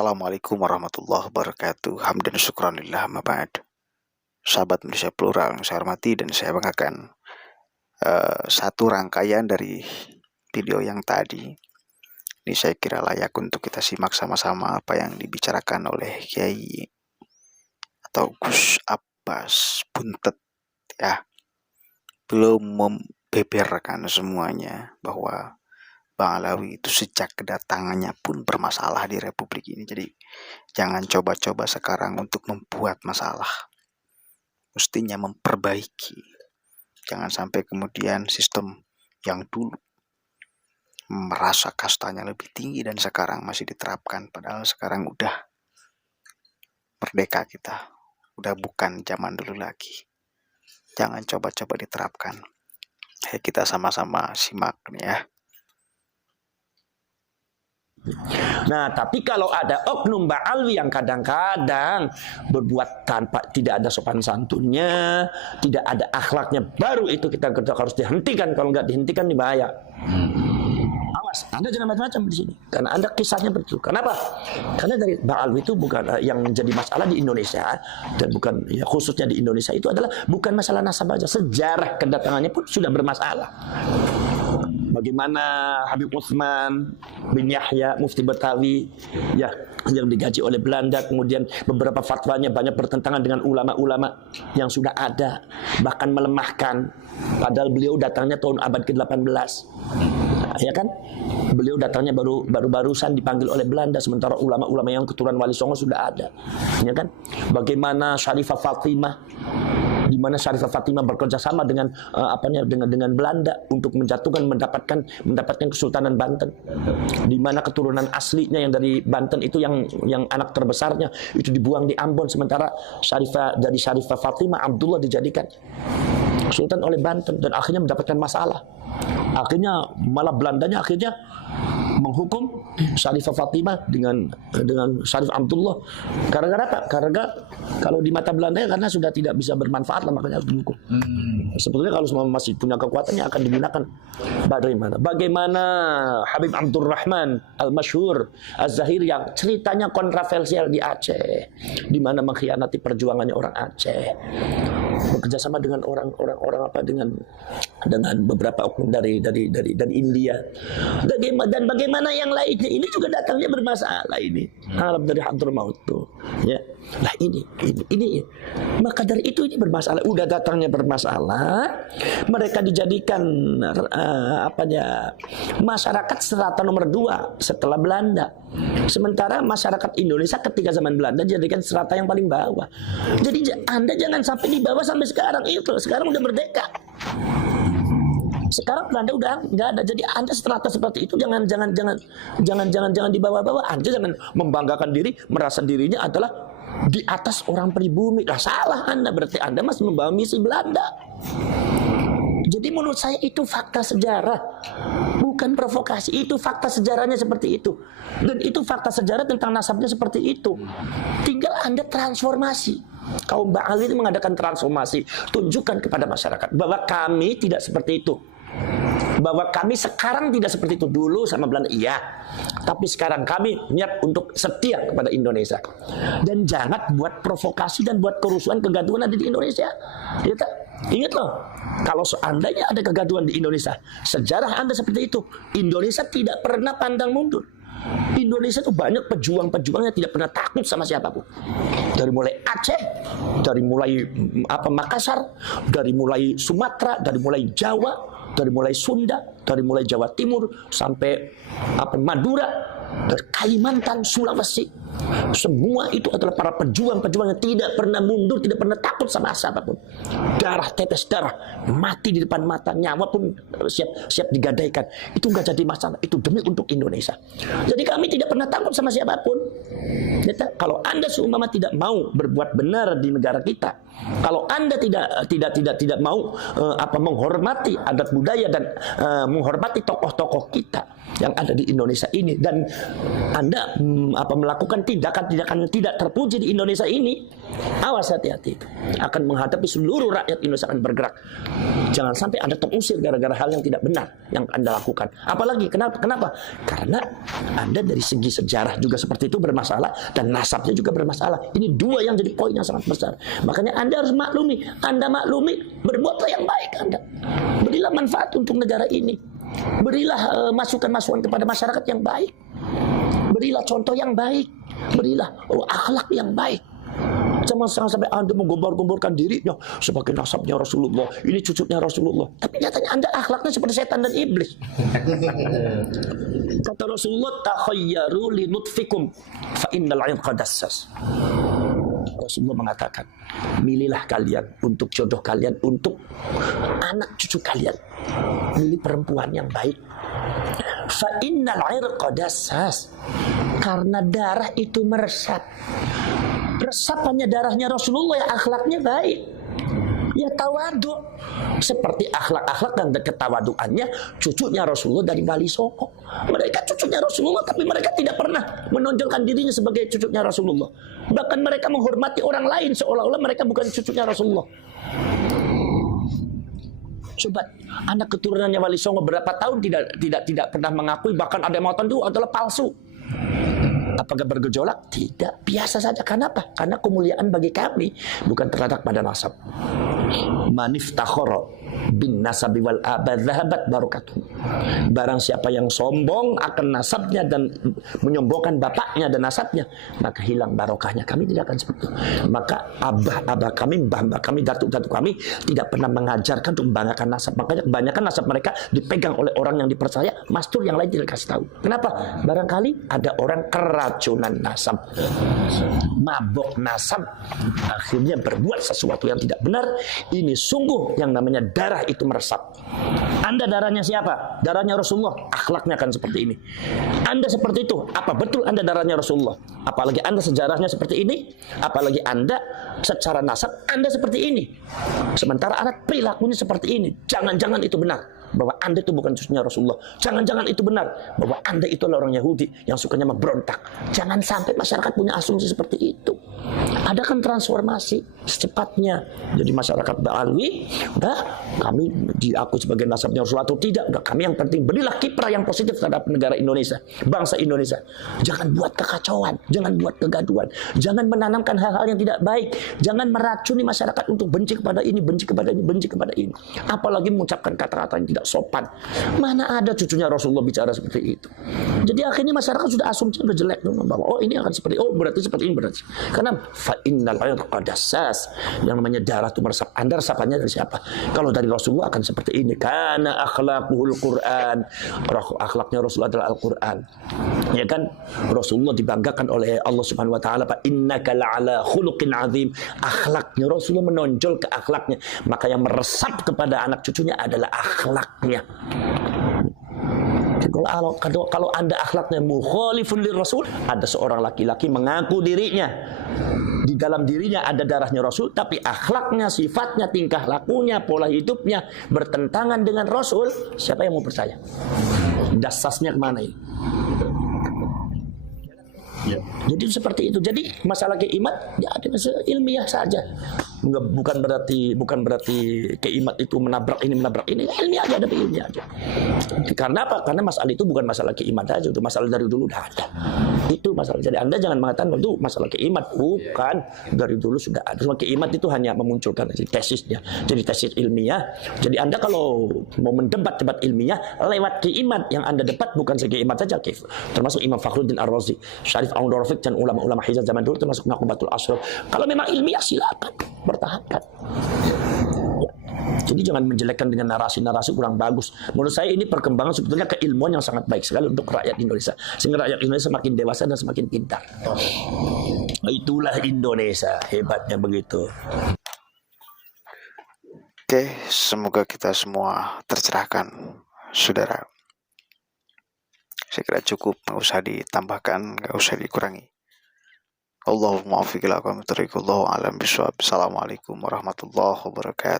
Assalamualaikum warahmatullahi wabarakatuh. Hamdan syukran lillah ma ba'd. Sahabat Indonesia Plural yang saya hormati dan saya banggakan, satu rangkaian dari video yang tadi ini saya kira layak untuk kita simak sama-sama apa yang dibicarakan oleh Kiai atau Gus Abbas Buntet ya. Belum membeberkan semuanya bahwa Bang Alawi itu sejak kedatangannya pun bermasalah di Republik ini. Jadi jangan coba-coba sekarang untuk membuat masalah. Mestinya memperbaiki. Jangan sampai kemudian sistem yang dulu merasa kastanya lebih tinggi dan sekarang masih diterapkan. Padahal sekarang udah merdeka kita. Udah bukan zaman dulu lagi. Jangan coba-coba diterapkan. Ayo kita sama-sama simak nih ya. Nah, tapi kalau ada oknum ba'alwi yang kadang-kadang berbuat tanpa tidak ada sopan santunnya, tidak ada akhlaknya, baru itu kita harus dihentikan. Kalau nggak dihentikan ini bahaya. Awas, Anda jangan macam-macam di sini. Karena Anda kisahnya betul. Kenapa? Karena dari ba'alwi itu bukan yang menjadi masalah di Indonesia dan bukan ya khususnya di Indonesia itu adalah bukan masalah nasab saja. Sejarah kedatangannya pun sudah bermasalah. Bagaimana Habib Utsman bin Yahya Mufti Betawi ya yang digaji oleh Belanda, kemudian beberapa fatwanya banyak bertentangan dengan ulama-ulama yang sudah ada, bahkan melemahkan, padahal beliau datangnya tahun abad ke-18 ya kan, beliau datangnya barusan dipanggil oleh Belanda, sementara ulama-ulama yang keturunan Wali Songo sudah ada ya kan. Bagaimana Syarifah Fatimah, di mana Syarifah Fatimah bekerja sama dengan dengan Belanda untuk mendapatkan Kesultanan Banten, di mana keturunan aslinya yang dari Banten itu yang anak terbesarnya itu dibuang di Ambon, sementara dari Syarifah Fatimah Abdullah dijadikan Sultan oleh Banten dan akhirnya mendapatkan masalah. Akhirnya malah Belandanya akhirnya menghukum Syarifah Fatimah dengan Syarif Abdullah. Karena apa? Karena kalau di mata Belanda karena sudah tidak bisa bermanfaat lah, makanya harus dihukum. Sebetulnya kalau semua masih punya kekuatannya akan digunakan. Bagaimana Habib Abdurrahman Al-Masyhur Az-Zahir yang ceritanya kontroversial di Aceh, di mana mengkhianati perjuangannya orang Aceh, bekerjasama dengan orang dengan beberapa oknum dari India. Dan bagaimana yang lainnya ini juga datangnya bermasalah ini. Arab dari Hadramaut tuh, ya. Nah ini. Maka dari itu ini bermasalah. Udah datangnya bermasalah. Mereka dijadikan masyarakat strata nomor 2 setelah Belanda. Sementara masyarakat Indonesia ketika zaman Belanda dijadikan strata yang paling bawah. Jadi Anda jangan sampai di bawah sampai sekarang itu. Sekarang udah merdeka. Sekarang Belanda udah nggak ada. Jadi Anda strata seperti itu jangan dibawa-bawa. Anda jangan membanggakan diri, merasa dirinya adalah di atas orang pribumi. Lah salah Anda, berarti Anda masih membawa misi Belanda. Jadi menurut saya itu fakta sejarah, bukan provokasi. Itu fakta sejarahnya seperti itu. Dan itu fakta sejarah tentang nasabnya seperti itu. Tinggal Anda transformasi. Kaum Ba'alwi itu mengadakan transformasi. Tunjukkan kepada masyarakat bahwa kami tidak seperti itu. Bahwa kami sekarang tidak seperti itu. Dulu sama Belanda iya, tapi sekarang kami niat untuk setia kepada Indonesia. Dan jangan buat provokasi dan buat kerusuhan, kegaduhan ada di Indonesia. Ingat loh, kalau seandainya ada kegaduhan di Indonesia, sejarah Anda seperti itu, Indonesia tidak pernah pandang mundur. Indonesia itu banyak pejuang-pejuang yang tidak pernah takut sama siapapun. Dari mulai Aceh, dari mulai Makassar, dari mulai Sumatera, dari mulai Jawa, dari mulai Sunda, dari mulai Jawa Timur sampai Madura, dari Kalimantan, Sulawesi. Semua itu adalah para pejuang-pejuang yang tidak pernah mundur, tidak pernah takut sama siapapun. Darah, tetes darah, mati di depan mata, nyawa pun siap digadaikan. Itu nggak jadi masalah, itu demi untuk Indonesia. Jadi kami tidak pernah takut sama siapapun. Kalau Anda seumpama tidak mau berbuat benar di negara kita, kalau Anda tidak mau menghormati adat budaya dan menghormati tokoh-tokoh kita, yang ada di Indonesia ini, dan Anda melakukan tindakan-tindakan yang tidak terpuji di Indonesia ini, awas, hati-hati, akan menghadapi seluruh rakyat Indonesia akan bergerak. Jangan sampai Anda terusir gara-gara hal yang tidak benar yang Anda lakukan. Apalagi kenapa? Karena Anda dari segi sejarah juga seperti itu bermasalah, dan nasabnya juga bermasalah. Ini dua yang jadi poin yang sangat besar. Makanya Anda harus maklumi. Anda maklumi, berbuatlah yang baik Anda. Berilah manfaat untuk negara ini. Berilah masukan-masukan kepada masyarakat yang baik. Berilah contoh yang baik. Berilah akhlak yang baik. Jangan sampai Anda menggombar-gomborkan dirinya sebagai nasabnya Rasulullah, ini cucunya Rasulullah, tapi nyatanya Anda akhlaknya seperti setan dan iblis. Kata Rasulullah, takhayyaru li nutfikum fa innal 'irqa dassas. Rasulullah mengatakan, milihlah kalian untuk jodoh kalian, untuk anak cucu kalian, milih perempuan yang baik. Fa innal 'irqa dassas, karena darah itu meresap. Resapannya darahnya Rasulullah, ya akhlaknya baik, ya tawadu, seperti akhlak-akhlak dan ketawaduannya cucunya Rasulullah dari Wali Songo. Mereka cucunya Rasulullah, tapi mereka tidak pernah menonjolkan dirinya sebagai cucunya Rasulullah. Bahkan mereka menghormati orang lain seolah-olah mereka bukan cucunya Rasulullah. Coba anak keturunannya Wali Songo berapa tahun tidak pernah mengakui, bahkan ada yang mengatakan itu adalah palsu. Apakah bergejolak? Tidak, biasa saja. Kenapa? Karena kemuliaan bagi kami bukan terletak pada nasab. Maniftakhara bin nasabi wal abad dhahabat barakatuh. Barang siapa yang sombong akan nasabnya dan menyombongkan bapaknya dan nasabnya, maka hilang barokahnya. Kami tidak akan seperti itu. Maka abah kami, mbah kami, datuk kami tidak pernah mengajarkan untuk membanggakan nasab. Makanya kebanyakan nasab mereka dipegang oleh orang yang dipercaya, mastur yang lain tidak kasih tahu. Kenapa? Barangkali ada orang keracunan nasab, mabok nasab, akhirnya berbuat sesuatu yang tidak benar. Ini sungguh yang namanya darah itu meresap. Anda darahnya siapa? Darahnya Rasulullah. Akhlaknya akan seperti ini. Anda seperti itu. Apa betul Anda darahnya Rasulullah? Apalagi Anda sejarahnya seperti ini. Apalagi Anda secara nasab Anda seperti ini. Sementara anak perilakunya seperti ini. Jangan-jangan itu benar bahwa Anda itu bukan cucunya Rasulullah. Jangan-jangan itu benar bahwa Anda itu adalah orang Yahudi yang sukanya memberontak. Jangan sampai masyarakat punya asumsi seperti itu. Adakan transformasi secepatnya. Jadi masyarakat Ba'alwi, udah kami diakui sebagai nasabnya Rasulullah atau tidak, udah kami yang penting berilah kiprah yang positif terhadap negara Indonesia, bangsa Indonesia. Jangan buat kekacauan, jangan buat kegaduhan, jangan menanamkan hal-hal yang tidak baik, jangan meracuni masyarakat untuk benci kepada ini, benci kepada ini, benci kepada ini. Apalagi mengucapkan kata-kata yang tidak sopan. Mana ada cucunya Rasulullah bicara seperti itu. Jadi akhirnya masyarakat sudah asumsi sudah jelek bahwa oh ini akan seperti, oh berarti seperti ini, berarti karena fa innal 'irqa dassas, yang namanya darah itu meresap. Anda resapannya dari siapa? Kalau dari Rasulullah akan seperti ini. Karena akhlaquhul Quran, akhlaknya Rasulullah adalah Al-Quran. Ya kan? Rasulullah dibanggakan oleh Allah Subhanahu wa taala, fa innaka la'ala khuluqin azim. Akhlaknya Rasulullah menonjol ke akhlaknya. Maka yang meresap kepada anak cucunya adalah akhlaknya. Kalau Anda akhlaknya mukhalifun lirrasul, ada seorang laki-laki mengaku dirinya, di dalam dirinya ada darahnya Rasul, tapi akhlaknya, sifatnya, tingkah lakunya, pola hidupnya bertentangan dengan Rasul, siapa yang mau percaya? Dasasnya kemana ini? Ya. Jadi seperti itu. Jadi masalah keimat ya ada ilmiah saja. Bukan berarti keimat itu menabrak ini, ilmiah aja, ada ilmiah aja. Karena apa? Karena masalah itu bukan masalah keimat aja, itu masalah dari dulu udah ada. Itu masalah. Jadi Anda jangan mengatakan itu masalah keimat, bukan, dari dulu sudah ada. Cuma keimat itu hanya memunculkan tesisnya. Jadi tesis ilmiah. Jadi Anda kalau mau mendebat ilmiah lewat keimat, yang Anda debat bukan sekeimat saja, termasuk Imam Fakhruddin Ar-Razi, Syarif Aun-Rafiq dan ulama-ulama Hijaz zaman dulu, termasuk Naqubatul Ashraf. Kalau memang ilmiah silakan bertahankan. Ya. Jadi jangan menjelekkan dengan narasi-narasi kurang bagus. Menurut saya ini perkembangan sebetulnya keilmuan yang sangat baik sekali untuk rakyat Indonesia. Sehingga rakyat Indonesia semakin dewasa dan semakin pintar. Itulah Indonesia, hebatnya begitu. Oke, semoga kita semua tercerahkan, saudara. Saya kira cukup, nggak usah ditambahkan, nggak usah dikurangi. Allahumma afiq ila aqwamit thariq, Allahu a'lam bishawab. Assalamualaikum warahmatullahi wabarakatuh.